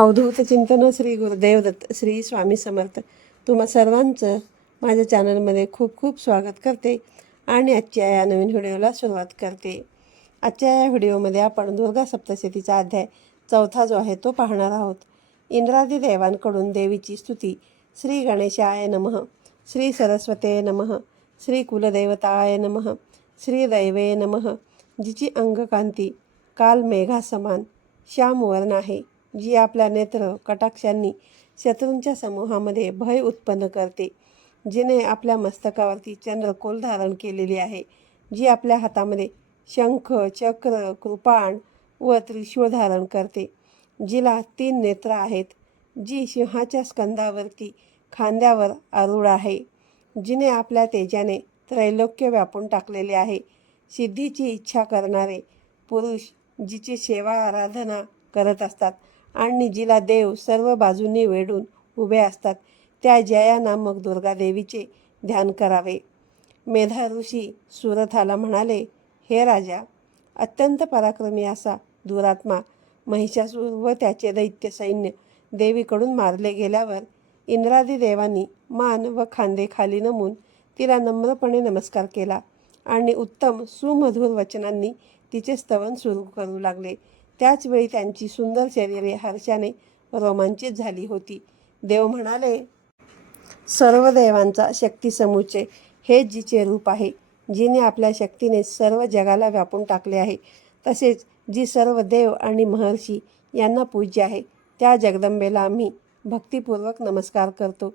अवधूत चिंतन श्री गुरुदेव दत्त श्री स्वामी समर्थ. तुम्हा सर्वांचं माझ्या चॅनलमध्ये खूप खूप स्वागत करते आणि आजच्या या नवीन व्हिडिओला सुरुवात करते. आजच्या या व्हिडिओमध्ये आपण दुर्गा सप्तशतीचा अध्याय चौथा जो आहे तो पाहणार आहोत. इंद्रादी देवांकडून देवीची स्तुती. श्री गणेशाय नमः. श्री सरस्वते नमः. श्री कुलदेवताय नमः. श्री दैवे नमः. जिची अंगकांती काल मेघासमान श्यामवर्ण आहे. जी आपल्या नेत्र कटाक्षांनी शत्रूंच्या समूहामध्ये भय उत्पन्न करते जिने आपल्या मस्तकावरती चंद्रकोल धारण केलेली आहे जी आपल्या हातामध्ये शंख चक्र कृपाण व त्रिशूळ धारण करते जिला तीन नेत्र आहेत जी सिंहाच्या स्कंदावरती खांद्यावर आरूढ आहे जिने आपल्या तेजाने त्रैलोक्य व्यापून टाकलेले आहे सिद्धीची इच्छा करणारे पुरुष जिची सेवा आराधना करत असतात आणि जिला देव सर्व बाजूंनी वेढून उभे असतात. त्या जया नामक दुर्गा देवीचे ध्यान करावे. मेधा ऋषी सुरथाला म्हणाले हे राजा अत्यंत पराक्रमी असा दुरात्मा महिषासूर व त्याचे दैत्य सैन्य देवीकडून मारले गेल्यावर इंद्रादी देवांनी मान व खांदे खाली नमून तिला नम्रपणे नमस्कार केला आणि उत्तम सुमधुर वचनांनी तिचे स्तवन सुरू करू लागले. त्याचवेळी त्यांची सुंदर शरीरे हर्षाने रोमांचित झाली होती. देव म्हणाले सर्व देवांचा शक्ती समुच्चय हे जिचे रूप आहे. जिने आपल्या शक्तीने सर्व जगाला व्यापून टाकले आहे. तसेच जी सर्व देव आणि महर्षी यांना पूज्य आहे त्या जगदंबेला आम्ही भक्तिपूर्वक नमस्कार करतो.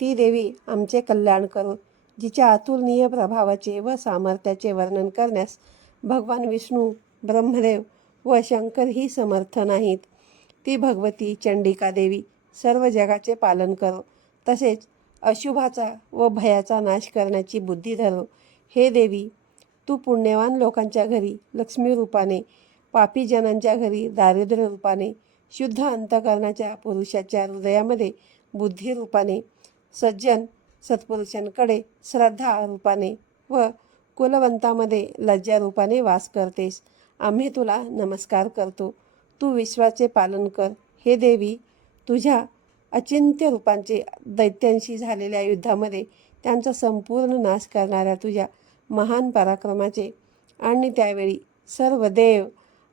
ती देवी आमचे कल्याण करो जिच्या अतुलनीय प्रभावाचे व सामर्थ्याचे वर्णन करण्यास भगवान विष्णू ब्रह्मदेव व शंकर ही समर्थ नाहीत. ती भगवती चंडिका देवी सर्व जगाचे पालन करो तसेच अशुभाचा व भयाचा नाश करण्याची बुद्धी धरो. हे देवी तू पुण्यवान लोकांच्या घरी लक्ष्मी रूपाने पापी जनांच्या घरी दारिद्र्य रूपाने शुद्ध अंतकरणाच्या पुरुषाच्या हृदयामध्ये बुद्धी रूपाने सज्जन सत्पुरुषांकडे श्रद्धा रूपाने व कुलवंतामध्ये लज्जा रूपाने वास करतेस. आम्ही तुला नमस्कार करतो. तू विश्वाचे पालन कर. हे देवी तुझ्या अचिंत्य रूपांचे दैत्यांशी झालेल्या युद्धामध्ये त्यांचा संपूर्ण नाश करणाऱ्या तुझ्या महान पराक्रमाचे आणि त्यावेळी सर्व देव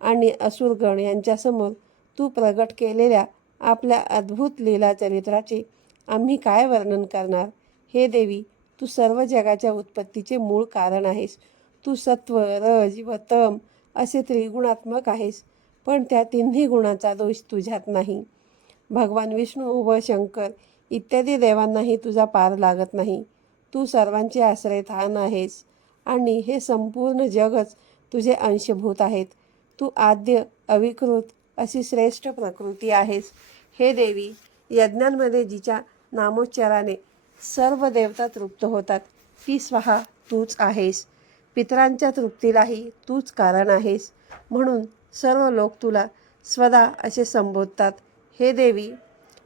आणि असुरगण यांच्यासमोर तू प्रगट केलेल्या आपल्या अद्भुत लीला चरित्राचे आम्ही काय वर्णन करणार? हे देवी तू सर्व जगाच्या उत्पत्तीचे मूळ कारण आहेस. तू सत्व रज व तम असे त्रिगुणात्मक आहेस पण त्या तिन्ही गुणाचा दोष तुझ्यात नाही. भगवान विष्णू व शंकर इत्यादी देवांनाही तुझा पार लागत नाही. तू सर्वांचे आश्रयस्थान आहेस आणि हे संपूर्ण जगच तुझे अंशभूत आहेत. तू आद्य अविकृत अशी श्रेष्ठ प्रकृती आहेस. हे देवी यज्ञांमध्ये जिच्या नामोच्चाराने सर्व देवता तृप्त होतात ती स्वहा तूच आहेस. पितरांच्या तृप्तीलाही तूच कारण आहेस. म्हणून सर्व लोक तुला स्वदा असे संबोधतात. हे देवी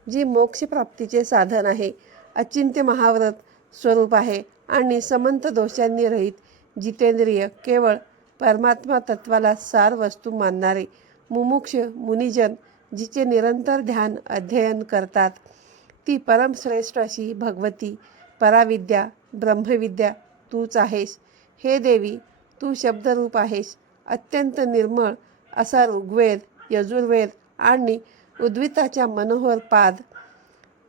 जी मोक्षप्राप्तीचे साधन आहे अचिंत्य महाव्रत स्वरूप आहे आणि समंत दोषांनी रहित जितेंद्रिय केवळ परमात्मा तत्वाला सार वस्तू मानणारे मुमुक्ष मुनिजन जिचे निरंतर ध्यान अध्ययन करतात ती परमश्रेष्ठ अशी भगवती पराविद्या ब्रह्मविद्या तूच आहेस. हे देवी तू शब्दरूप आहेस. अत्यंत निर्मळ असा ऋग्वेद यजुर्वेद आणि उद्विताच्या मनोहर पाद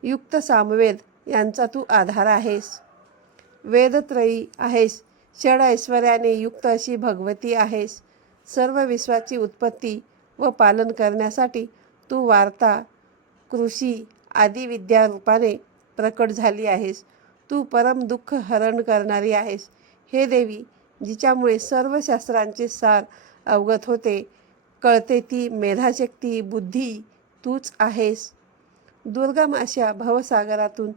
युक्त सामवेद यांचा तू आधार आहेस. वेदत्रयी आहेस. षड ऐश्वर्याने युक्त अशी भगवती आहेस. सर्व विश्वाची उत्पत्ती व पालन करण्यासाठी तू वार्ता कृषी आदी विद्या रूपाने प्रकट झाली आहेस. तू परम दुःख हरण करणारी आहेस. हे देवी जिच्यामुळे सर्व शास्त्रांचे सार अवगत होते कळते ती मेधाशक्ती बुद्धी तूच आहेस. दुर्गम अशा भवसागरातून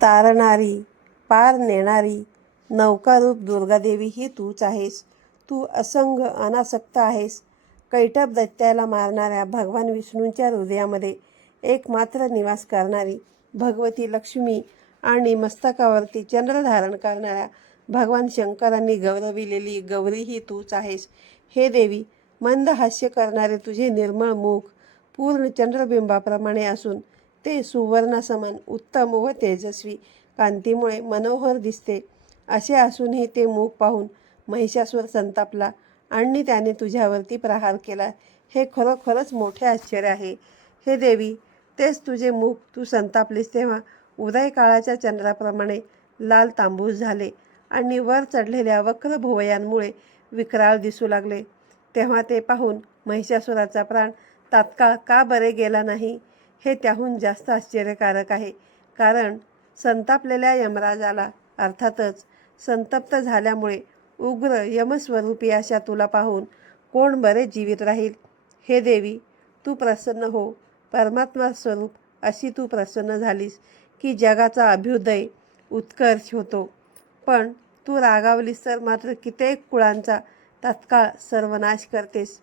तारणारी पार नेणारी नौकारूप दुर्गादेवी ही तूच आहेस. तू असंग अनासक्त आहेस. कैटब दैत्याला मारणाऱ्या भगवान विष्णूंच्या हृदयामध्ये एकमात्र निवास करणारी भगवती लक्ष्मी आणि मस्तकावरती चंद्र धारण करणाऱ्या भगवान शंकरांनी गौरविलेली गौरी ही तूच आहेस. हे देवी मंद हास्य करणारे तुझे निर्मळ मुख पूर्ण चंद्रबिंबाप्रमाणे असून ते सुवर्णासमान उत्तम व तेजस्वी कांतीमुळे मनोहर दिसते. असे असूनही ते मुख पाहून महिषासूर संतापला आणि त्याने तुझ्यावरती प्रहार केला. हे खरोखरच मोठे आश्चर्य आहे. हे देवी तेच तुझे मुख तू संतापलीस तेव्हा उदय काळाच्या चंद्राप्रमाणे लाल तांबूस झाले. आणि वर चढलेल्या वक्र भुवयांमुळे विकराळ दिसू लागले. तेव्हा ते पाहून महिषासुराचा प्राण तात्काळ का बरे गेला नाही हे त्याहून जास्त आश्चर्यकारक आहे. कारण संतापलेल्या यमराजाला अर्थातच संतप्त झाल्यामुळे उग्र यमस्वरूपी अशा तुला पाहून कोण बरे जीवित राहील? हे देवी तू प्रसन्न हो. परमात्मा स्वरूप अशी तू प्रसन्न झालीस की जगाचा अभ्युदय उत्कर्ष होतो. पण तू रागावलीस तर मात्र कित्येक कुळांचा तत्काळ सर्वनाश करतेस.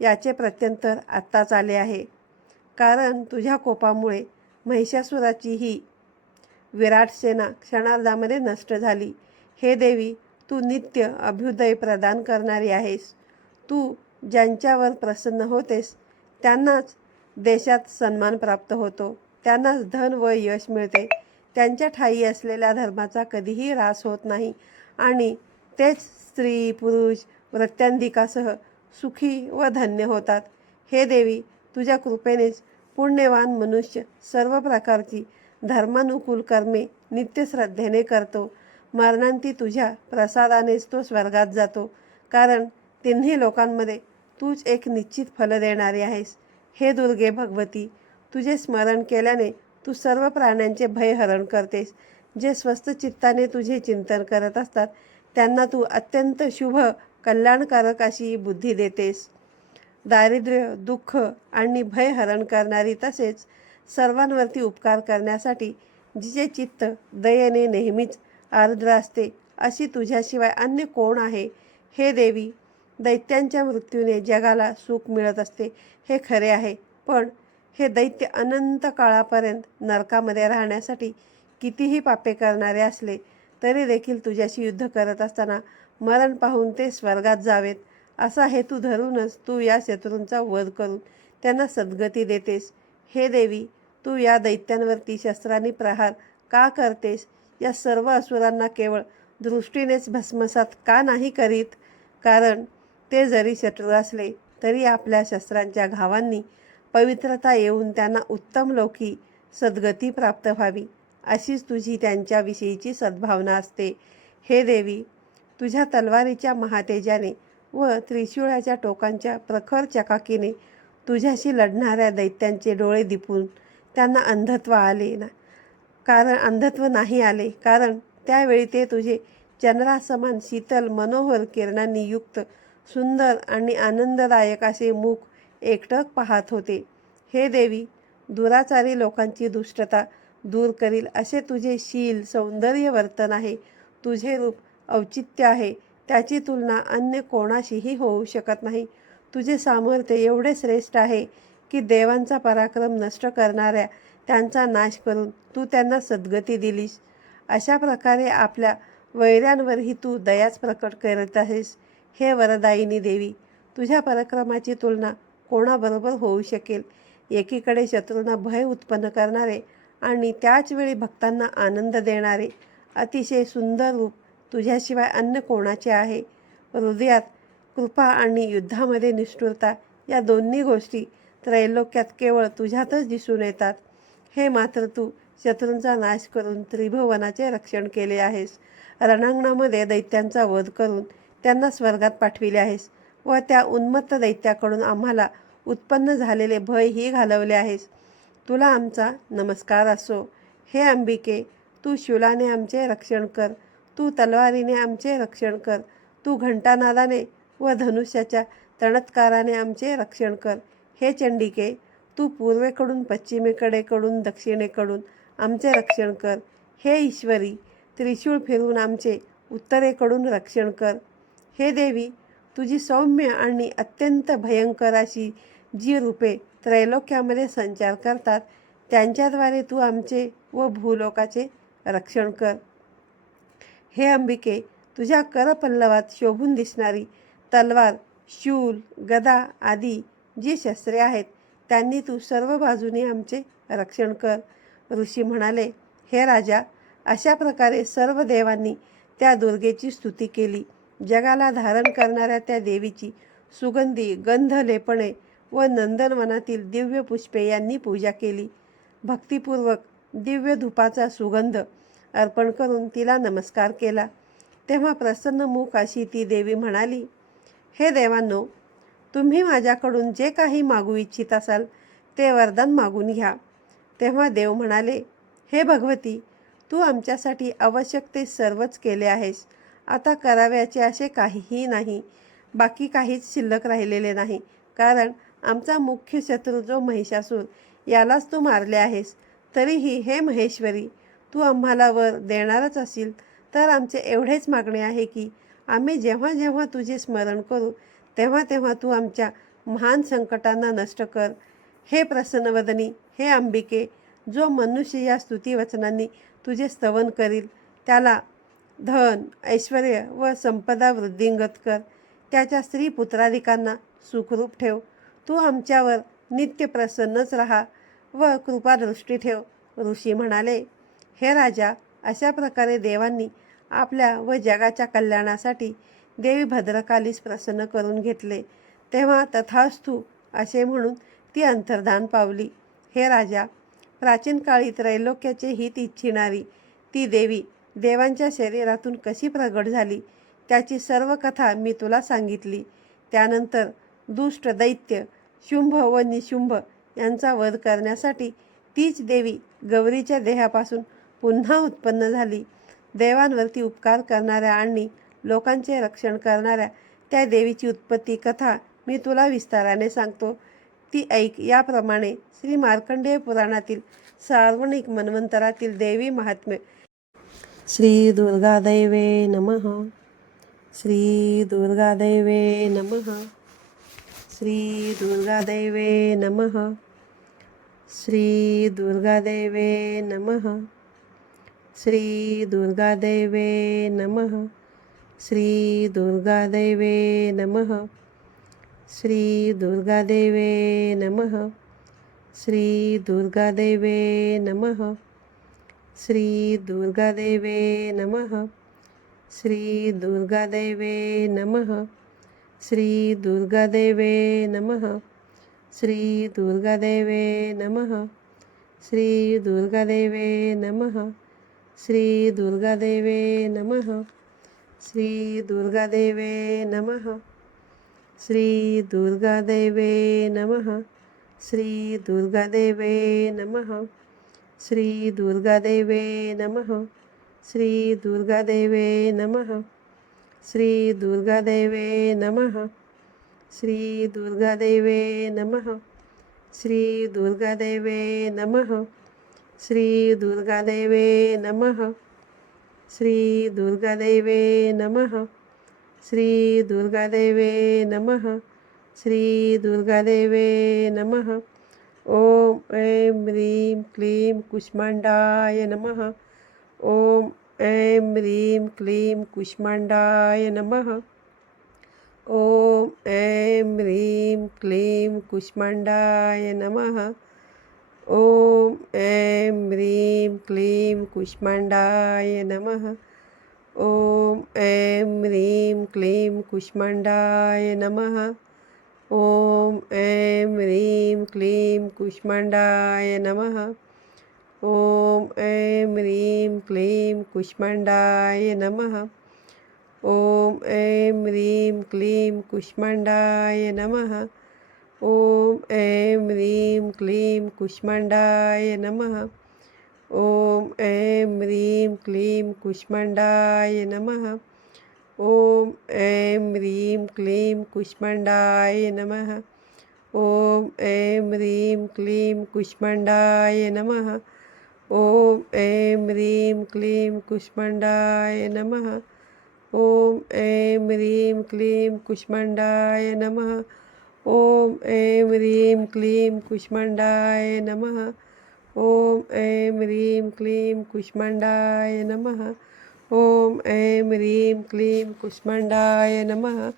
याचे प्रत्यंतर आत्ताच आले आहे. कारण तुझ्या कोपामुळे महिषासुराची ही विराट सेना क्षणार्धामध्ये नष्ट झाली. हे देवी तू नित्य अभ्युदय प्रदान करणारी आहेस. तू ज्यांच्यावर प्रसन्न होतेस त्यांनाच देशात सन्मान प्राप्त होतो. त्यांनाच धन व यश मिळते. त्यांच्या ठाई असलेल्या धर्माचा कधीही ऱ्हास होत नाही. आणि तेच स्त्री पुरुष वृत्यांधिकासह सुखी व धन्य होतात. हे देवी तुझ्या कृपेनेच पुण्यवान मनुष्य सर्व प्रकारची धर्मानुकूल कर्मे नित्यश्रद्धेने करतो. मरणांती तुझ्या प्रसादानेच तो स्वर्गात जातो. कारण तिन्ही लोकांमध्ये तूच एक निश्चित फल देणारी आहेस. हे दुर्गे भगवती तुझे स्मरण केल्याने तू सर्व प्राण्यांचे भय हरण करतेस. जे स्वस्थ चित्ताने तुझे चिंतन करत असतात त्यांना तू अत्यंत शुभ कल्याणकारक अशी बुद्धी देतेस. दारिद्र्य दुःख आणि भय हरण करणारी तसेच सर्वांवरती उपकार करण्यासाठी जिचे चित्त दयेने नेहमीच आर्द्र असते अशी तुझ्याशिवाय अन्य कोण आहे? हे देवी दैत्यांच्या मृत्यूने जगाला सुख मिळत असते हे खरे आहे. पण हे दैत्य अनंत काळापर्यंत नरकामध्ये राहण्यासाठी कितीही पापे करणारे असले तरी देखील तुझ्याशी युद्ध करत असताना मरण पाहून ते स्वर्गात जावेत. असा हेतू धरूनच तू या शत्रूंचा वध करून त्यांना सद्गती देतेस. हे देवी तू या दैत्यांवरती शस्त्रांनी प्रहार का करतेस? या सर्व असुरांना केवळ दृष्टीनेच भस्मसात का नाही करीत? कारण ते जरी शत्रू असले तरी आपल्या शस्त्रांच्या घावांनी पवित्रता येऊन त्यांना उत्तम लोकी सद्गती प्राप्त व्हावी अशीच तुझी त्यांच्याविषयीची सद्भावना असते. हे देवी तुझ्या तलवारीच्या महातेजाने व त्रिशूळाच्या टोकांच्या प्रखर चकाकीने तुझ्याशी लढणाऱ्या दैत्यांचे डोळे दिपून त्यांना अंधत्व आले ना कारण अंधत्व नाही आले कारण त्यावेळी ते तुझे चंद्रासमान शीतल मनोहर किरणांनी युक्त सुंदर आणि आनंददायक असे मुख एकटक पाहत होते. हे देवी दुराचारी लोकांची दुष्टता दूर करील असे तुझे शील सौंदर्य वर्तन आहे. तुझे रूप औचित्य आहे. त्याची तुलना अन्य कोणाशीही होऊ शकत नाही. तुझे सामर्थ्य एवढे श्रेष्ठ आहे की देवांचा पराक्रम नष्ट करणाऱ्या त्यांचा नाश करून तू त्यांना सद्गती दिलीस. अशा प्रकारे आपल्या वैऱ्यांवरही तू दयाच प्रकट करत आहेस. हे वरदायिनी देवी तुझ्या पराक्रमाची तुलना कोणाबरोबर होऊ शकेल? एकीकडे शत्रूंना भय उत्पन्न करणारे आणि त्याचवेळी भक्तांना आनंद देणारे. अतिशय सुंदर रूप तुझ्याशिवाय अन्य कोणाचे आहे? हृदयात कृपा आणि युद्धामध्ये निष्ठुरता या दोन्ही गोष्टी त्रैलोक्यात केवळ तुझ्यातच दिसून येतात. हे मात्र तू शत्रूंचा नाश करून त्रिभुवनाचे रक्षण केले आहेस. रणांगणामध्ये दैत्यांचा वध करून त्यांना स्वर्गात पाठविले आहेस व त्या उन्मत्त दैत्याकडून आम्हाला उत्पन्न झालेले भय ही घालवले आहेस. तुला आमचा नमस्कार असो. हे अंबिके तू शिवलाने आमचे रक्षण कर. तू तलवारीने आमचे रक्षण कर. तू घंटानादाने व धनुष्याच्या तणत्काराने आमचे रक्षण कर. हे चंडिके तू पूर्वेकडून पश्चिमेकडेकडून दक्षिणेकडून आमचे रक्षण कर. हे ईश्वरी त्रिशूळ फिरून आमचे उत्तरेकडून रक्षण कर. हे देवी तुझी सौम्य आणि अत्यंत भयंकर अशी जी रूपे त्रैलोक्यामध्ये संचार करतात त्यांच्याद्वारे तू आमचे व भूलोकाचे रक्षण कर. हे अंबिके तुझ्या करपल्लवात शोभून दिसणारी तलवार शूल गदा आदी जी शस्त्रे आहेत त्यांनी तू सर्व बाजूने आमचे रक्षण कर. ऋषी म्हणाले हे राजा अशा प्रकारे सर्व देवांनी त्या दुर्गेची स्तुती केली. जगाला धारण करणाऱ्या त्या देवीची सुगंधी गंध लेपणे व नंदनवनातील दिव्य पुष्पे यांनी पूजा केली. भक्तिपूर्वक दिव्य धुपाचा सुगंध अर्पण करून तिला नमस्कार केला. तेव्हा प्रसन्न मुख अशी ती देवी म्हणाली हे देवांनो तुम्ही माझ्याकडून जे काही मागू इच्छित असाल ते वरदान मागून घ्या. तेव्हा देव म्हणाले हे भगवती तू आमच्यासाठी आवश्यक ते सर्वच केले आहेस. आता करावयाचे असे काहीही नाही. बाकी काहीच शिल्लक राहिलेले नाही. कारण आमचा मुख्य शत्रू जो महिषासूर यालाच तू मारले आहेस. तरीही हे महेश्वरी तू आम्हाला वर देणारच असेल तर आमचे एवढेच मागणे आहे की आम्ही जेव्हा जेव्हा तुझे स्मरण करू तेव्हा तेव्हा तू आमच्या महान संकटांना नष्ट कर. हे प्रसन्नवदनी हे अंबिके जो मनुष्य या स्तुतीवचनांनी तुझे स्तवन करील त्याला धन ऐश्वर व संपदा वृद्धिंगत कर. त्याच्या स्त्री पुत्राधिकांना सुखरूप ठेव. तू आमच्यावर नित्य प्रसन्नच राहा व कृपादृष्टी ठेव ऋषी म्हणाले. हे राजा अशा प्रकारे देवांनी आपल्या व जगाच्या कल्याणासाठी देवी भद्रकालीस प्रसन्न करून घेतले. तेव्हा तथास्तु असे म्हणून ती अंतर्धान पावली. हे राजा प्राचीन काळी त्रैलोक्याचे हित इच्छिणारी ती देवी देवांच्या शरीरातून कशी प्रगट झाली त्याची सर्व कथा मी तुला सांगितली. त्यानंतर दुष्ट दैत्य शुंभ व निशुंभ यांचा वध करण्यासाठी तीच देवी गौरीच्या देहापासून पुन्हा उत्पन्न झाली. देवांवरती उपकार करणाऱ्या आणि लोकांचे रक्षण करणाऱ्या त्या देवीची उत्पत्ती कथा मी तुला विस्ताराने सांगतो. ती ऐक याप्रमाणे श्री मार्कंडेय पुराणातील सार्वणिक मन्वंतरातील देवी महात्म्य श्रीदुर्गादैवे नमः। श्रीदुर्गादैवे नमः। श्रीदुर्गादैवे नमः। श्रीदुर्गादैवे नमः। श्रीदुर्गादैवे नमः। श्रीदुर्गादैवे नमः। श्रीदुर्गादेवे नमः। श्रीदुर्गादेवे नमः। श्री दुर्गादेवे नमः। श्री दुर्गादेवे नमः। श्री दुर्गादेवे नमः। श्री दुर्गादेवे नमः। श्री दुर्गादेवे नमः। श्री दुर्गादेवे नमः। श्री दुर्गादेवे नमः। श्री दुर्गादेवे नमः। श्री दुर्गादेवे नमः। श्री दुर्गादेवे नमः. श्री दुर्गादेवे नमः. श्री दुर्गादेवे नमः. श्री दुर्गादेवे नमः. श्री दुर्गादेवे नमः. श्री दुर्गादेवे नमः. श्री दुर्गादेवे नमः. श्री दुर्गादेवे नमः. श्री दुर्गादेवे नमः. ॐ ऐं ह्रीं क्लीं कुष्माण्डाय नमः। ॐ ऐं ह्रीं क्लीं कुष्माण्डाय नमः। ॐ ऐं ह्रीं क्लीं कुष्माण्डाय नमः। ॐ ऐं ह्रीं क्लीं कुष्माण्डाय नमः। ॐ ऐं ह्रीं क्लीं कुष्माण्डाय नमः। ॐ ऐं ह्रीं क्लीं कुष्मण्डाय नमः। ॐ ऐं ह्रीं क्लीं कुष्मण्डाय नमः। ॐ ऐं ह्रीं क्लीं कुष्मण्डाय नमः। ॐ ऐं ह्रीं क्लीं कुष्मण्डाय नमः। ॐ ऐं ह्रीं क्लीं कुष्मण्डाय नमः। ॐ ऐं ह्रीं क्लीं कुष्मण्डाय नमः। ॐ ऐं ह्रीं क्लीं कुष्मण्डाय नमः। ॐ ऐं ह्रीं क्लीं कुष्मण्डाय नमः। ॐ ऐं ह्रीं क्लीं कुष्मण्डाय नमः। ॐ ऐं ह्रीं क्लीं कुष्मण्डाय नमः। ॐ ऐं ह्रीं क्लीं कुष्मण्डाय नमः। ॐ ऐं ह्रीं क्लीं कुष्मण्डाय नमः।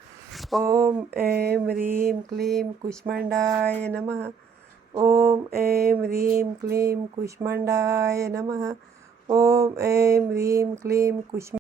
ॐ ऐं ह्रीं क्लीं कुष्मण्डाय नमः। ॐ ऐं ह्रीं क्लीं कुष्मण्डाय नमः। ॐ ऐं ह्रीं क्लीं कुष्म